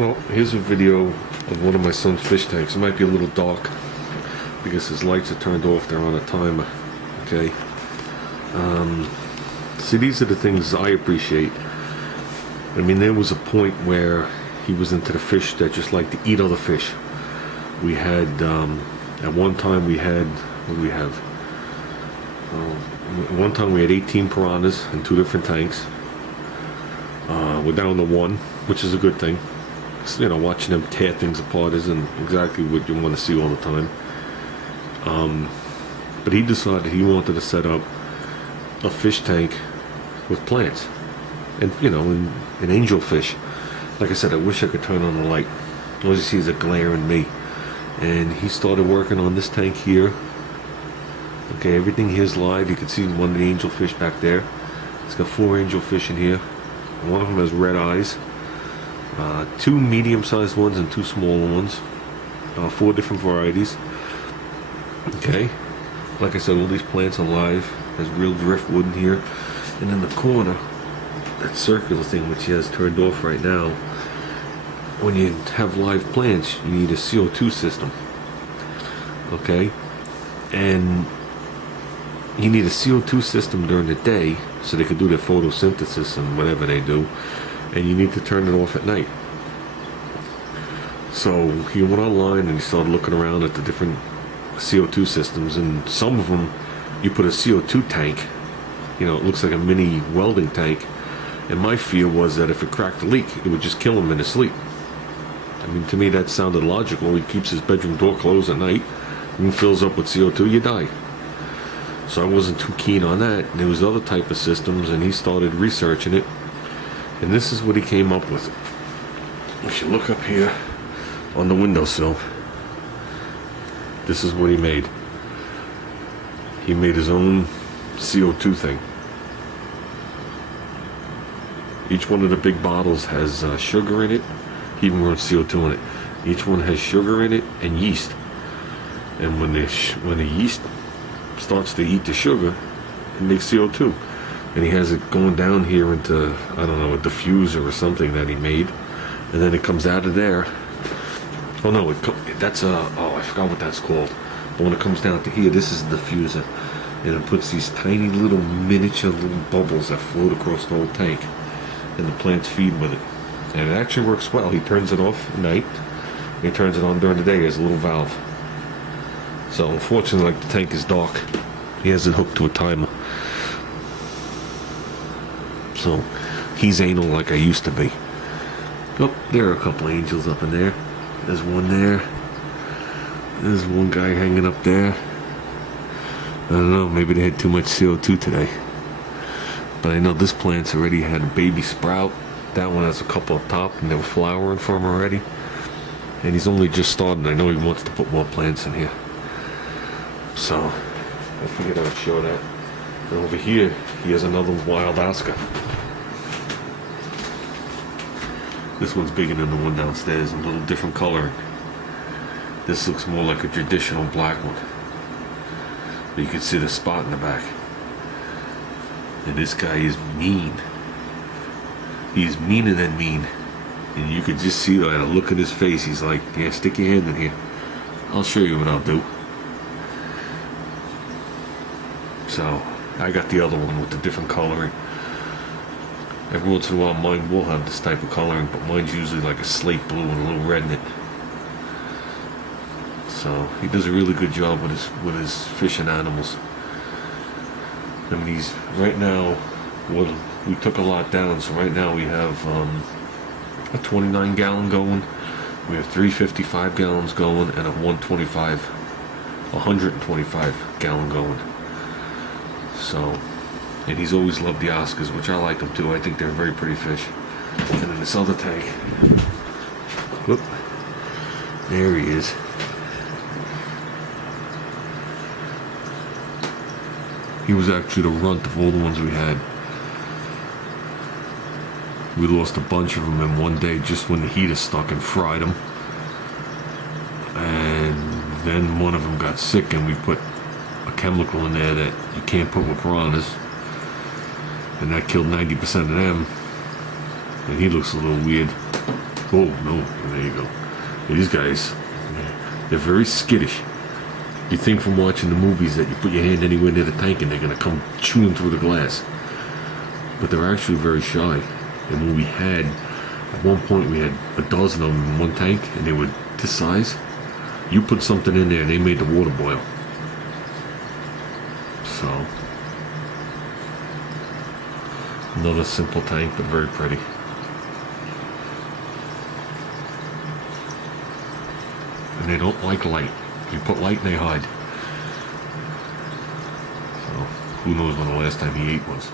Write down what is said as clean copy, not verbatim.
Well, here's a video of one of my son's fish tanks. It might be a little dark because his lights are turned off. They're on a timer. Okay. See, these are the things I appreciate. I mean, there was a point where he was into the fish that just like to eat other fish. We had, at one time we had, what do we have? At one time we had 18 piranhas in 2 different tanks. We're down to 1, which is a good thing. You know, watching them tear things apart isn't exactly what you want to see all the time. But he decided he wanted to set up a fish tank with plants, and you know, and angelfish. Like I said, I wish I could turn on the light. All you see is a glare in me. And he started working on this tank here. Okay, everything here is live. You can see one of the angelfish back there. It's got 4 angelfish in here. One of them has red eyes. 2 medium-sized ones and 2 smaller ones. 4 different varieties. Okay, like I said, all these plants are live. There's real driftwood in here. And in the corner, that circular thing which he has turned off right now, when you have live plants, you need a CO2 system. Okay, and you need a CO2 system during the day so they can do their photosynthesis and whatever they do, and you need to turn it off at night. So he went online and he started looking around at the different CO2 systems, and some of them you put a CO2 tank, you know, it looks like a mini welding tank, and my fear was that if it cracked a leak, it would just kill him in his sleep. I mean, to me that sounded logical. He keeps his bedroom door closed at night and fills up with CO2, you die. So I wasn't too keen on that. And there was other type of systems, and he started researching it, and this is what he came up with. If you look up here on the windowsill, this is what he made. He made his own CO2 thing. Each one of the big bottles has sugar in it. He even wrote CO2 in it. Each one has sugar in it and yeast. And when the yeast starts to eat the sugar, it makes CO2. And he has it going down here into, I don't know, a diffuser or something that he made. And then it comes out of there. Oh no, that's oh, I forgot what that's called. But when it comes down to here, this is the diffuser. And it puts these tiny little miniature little bubbles that float across the whole tank. And the plants feed with it. And it actually works well. He turns it off at night. He turns it on during the day. There's a little valve. So unfortunately, like, the tank is dark. He has it hooked to a timer. So he's anal like I used to be. Oh, there are a couple angels up in there. There's one there. There's one guy hanging up there. I don't know, maybe they had too much CO2 today. But I know this plant's already had a baby sprout. That one has a couple up top, and they were flowering for him already. And he's only just starting. I know he wants to put more plants in here. So I figured I would show that. And over here, he has another wild Oscar. This one's bigger than the one downstairs, a little different coloring. This looks more like a traditional black one. But you can see the spot in the back. And this guy is mean. He's meaner than mean. And you could just see by the look in his face, he's like, yeah, stick your hand in here. I'll show you what I'll do. So, I got the other one with the different coloring. Every once in a while mine will have this type of coloring, but mine's usually like a slate blue and a little red in it. So, he does a really good job with his fish and animals. I mean, he's right now, well, we took a lot down, so right now we have a 29 gallon going, we have 3 55 gallons going, and a 125 gallon going. So, and he's always loved the Oscars, which I like them too. I think they're very pretty fish. And then this other tank, whoop, there he is. He was actually the runt of all the ones we had. We lost a bunch of them in one day just when the heater stuck and fried them. And then one of them got sick, and we put a chemical in there that you can't put with piranhas. And that killed 90% of them. And he looks a little weird. Oh, no. There you go. These guys, they're very skittish. You think from watching the movies that you put your hand anywhere near the tank and they're going to come chewing through the glass. But they're actually very shy. And when at one point we had a dozen of them in one tank, and they were this size. You put something in there and they made the water boil. So, another simple tank, but very pretty. And they don't like light. You put light and they hide. So, who knows when the last time he ate was.